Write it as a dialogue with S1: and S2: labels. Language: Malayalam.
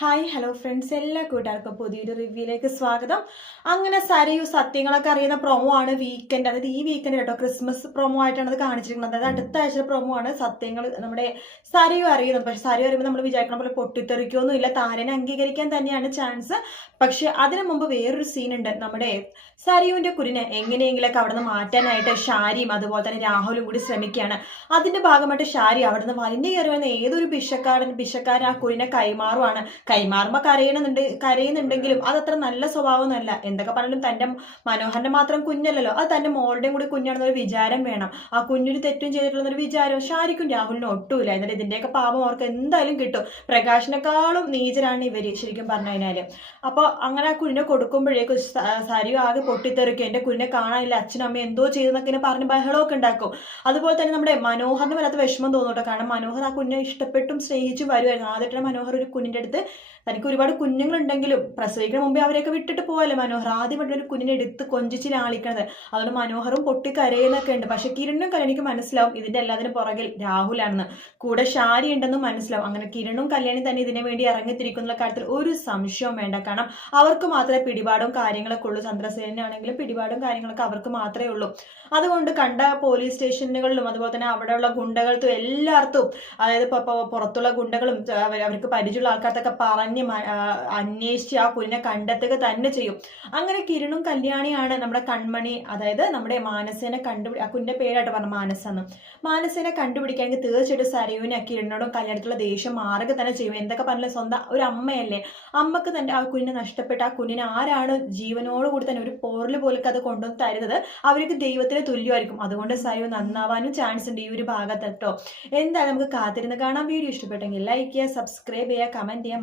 S1: ഹായ് ഹലോ ഫ്രണ്ട്സ് എല്ലാ കൂട്ടുകാർക്കും പുതിയൊരു റിവ്യൂയിലേക്ക് സ്വാഗതം. അങ്ങനെ സരയു സത്യങ്ങളൊക്കെ അറിയുന്ന പ്രൊമോ ആണ് വീക്കെൻഡ് അതായത് ഈ വീക്കെൻഡ് കേട്ടോ ക്രിസ്മസ് പ്രൊമോ ആയിട്ടാണ് അത് കാണിച്ചിരിക്കുന്നത്. അതായത് അടുത്ത ആഴ്ച പ്രൊമോ ആണ് സത്യങ്ങൾ നമ്മുടെ സരയു അറിയുന്നത്. പക്ഷെ സരയു അറിയുമ്പോൾ നമ്മൾ വിചാരിക്കണ പോലെ പൊട്ടിത്തെറിക്കൊന്നും ഇല്ല താരനെ അംഗീകരിക്കാൻ തന്നെയാണ് ചാൻസ് പക്ഷെ അതിനു മുമ്പ് വേറൊരു സീൻ ഉണ്ട്. നമ്മുടെ സരയുവിന്റെ കുരിനെ എങ്ങനെയെങ്കിലൊക്കെ അവിടെ നിന്ന് മാറ്റാനായിട്ട് ഷാരിയും അതുപോലെ തന്നെ രാഹുലും കൂടി ശ്രമിക്കുകയാണ്. അതിന്റെ ഭാഗമായിട്ട് ഷാരി അവിടെ നിന്ന് വലിഞ്ഞു കയറി വരുന്ന ഏതൊരു ബിഷക്കാരൻ ബിഷക്കാരൻ ആ കുരിനെ കൈമാറുവാണ്. കൈമാറുമ്പോൾ കരയണമെന്നുണ്ട് കരയുന്നുണ്ടെങ്കിലും അതത്ര നല്ല സ്വഭാവമൊന്നുമല്ല. എന്തൊക്കെ പറഞ്ഞാലും തന്റെ മനോഹരന്റെ മാത്രം കുഞ്ഞല്ലല്ലോ. അത് തന്റെ മോളുടെയും കൂടി കുഞ്ഞാണെന്നൊരു വിചാരം വേണം. ആ കുഞ്ഞിന് തെറ്റും ചെയ്തിട്ടുള്ളൊരു വിചാരം ഷാരിക്കും രാഹുലിനും ഒട്ടുമില്ല എന്നിട്ട് ഇതിന്റെയൊക്കെ പാപം അവർക്ക് എന്തായാലും കിട്ടും. പ്രകാശിനെക്കാളും നീചരാണ് ഇവർ ശരിക്കും പറഞ്ഞു കഴിഞ്ഞാൽ. അപ്പോൾ അങ്ങനെ ആ കുഞ്ഞിനെ കൊടുക്കുമ്പോഴേക്കും സരിയും ആകെ പൊട്ടിത്തെറിക്കും. എന്റെ കുഞ്ഞിനെ കാണാനില്ല അച്ഛനും അമ്മയും എന്തോ ചെയ്തെന്നൊക്കെ ഇങ്ങനെ പറഞ്ഞ് ബഹളമൊക്കെ ഉണ്ടാക്കും. അതുപോലെ തന്നെ നമ്മുടെ മനോഹറിന് വല്ലാത്ത വിഷമം തോന്നൂട്ടോ കാരണം മനോഹർ ആ കുഞ്ഞിനെ ഇഷ്ടപ്പെട്ടും സ്നേഹിച്ചും വരുമായിരുന്നു ആദ്യത്തെ മനോഹർ ഒരു കുഞ്ഞിന്റെ അടുത്ത് തനിക്ക് ഒരുപാട് കുഞ്ഞുങ്ങളുണ്ടെങ്കിലും പ്രസവിക്കുന്ന മുമ്പേ അവരെയൊക്കെ വിട്ടിട്ട് പോകാല്ലോ മനോഹർ? ആദ്യമായിട്ട് ഒരു കുഞ്ഞിനെ എടുത്ത് കൊഞ്ചിച്ച് ലാളിക്കണത് അതുകൊണ്ട് മനോഹറും പൊട്ടി കരയുന്നൊക്കെ ഉണ്ട്. പക്ഷെ കിരണിനും കല്യാണിക്ക് മനസ്സിലാവും ഇതിന്റെ എല്ലാത്തിനും പുറകിൽ രാഹുലാണെന്ന്. കൂടെ ഷാരി ഉണ്ടെന്നും മനസ്സിലാവും. അങ്ങനെ കിരണും കല്യാണി തന്നെ ഇതിനു വേണ്ടി ഇറങ്ങിത്തിരിക്കുന്ന കാര്യത്തിൽ ഒരു സംശയവും വേണ്ട. കാരണം അവർക്ക് മാത്രമേ പിടിപാടും കാര്യങ്ങളൊക്കെ ഉള്ളൂ. ചന്ദ്രസേനാണെങ്കിലും പിടിപാടും കാര്യങ്ങളൊക്കെ അവർക്ക് മാത്രമേ ഉള്ളൂ. അതുകൊണ്ട് കണ്ട പോലീസ് സ്റ്റേഷനുകളിലും അതുപോലെ തന്നെ അവിടെയുള്ള ഗുണ്ടകൾക്കും എല്ലായിടത്തും അതായത് പുറത്തുള്ള ഗുണ്ടകളും അവർക്ക് പരിചയമുള്ള ആൾക്കാർത്തൊക്കെ പറഞ്ഞ് അന്വേഷിച്ച് ആ കുഞ്ഞിനെ കണ്ടെത്തുക തന്നെ ചെയ്യും. അങ്ങനെ കിരണും കല്യാണിയാണ് നമ്മുടെ കൺമണി അതായത് നമ്മുടെ മാനസേനെ കണ്ടുപിടി ആ കുഞ്ഞിന്റെ പേരായിട്ട് പറഞ്ഞു മാനസെന്ന് മാനസേനെ കണ്ടുപിടിക്കാമെങ്കിൽ തീർച്ചയായിട്ടും സരയുവിനെ കിരണോടും കല്യാണത്തിലുള്ള ദേഷ്യം മാറുക തന്നെ ചെയ്യും. എന്തൊക്കെ പറഞ്ഞാലും സ്വന്തം ഒരു അമ്മയല്ലേ? അമ്മയ്ക്ക് തന്നെ ആ കുഞ്ഞിനെ നഷ്ടപ്പെട്ട ആ കുഞ്ഞിനെ ആരാണ് ജീവനോട് കൂടി തന്നെ ഒരു പോറിൽ പോലൊക്കെ അത് കൊണ്ടുവന്ന് തരുന്നത് അവർക്ക് ദൈവത്തിന് തുല്യമായിരിക്കും. അതുകൊണ്ട് സരയു നന്നാവാനും ചാൻസ് ഉണ്ട് ഈ ഒരു ഭാഗത്ത് കേട്ടോ. എന്തായാലും നമുക്ക് കാത്തിരുന്ന് കാണാം. വീഡിയോ ഇഷ്ടപ്പെട്ടെങ്കിൽ ലൈക്ക് ചെയ്യുക സബ്സ്ക്രൈബ് ചെയ്യുക കമന്റ് ചെയ്യാം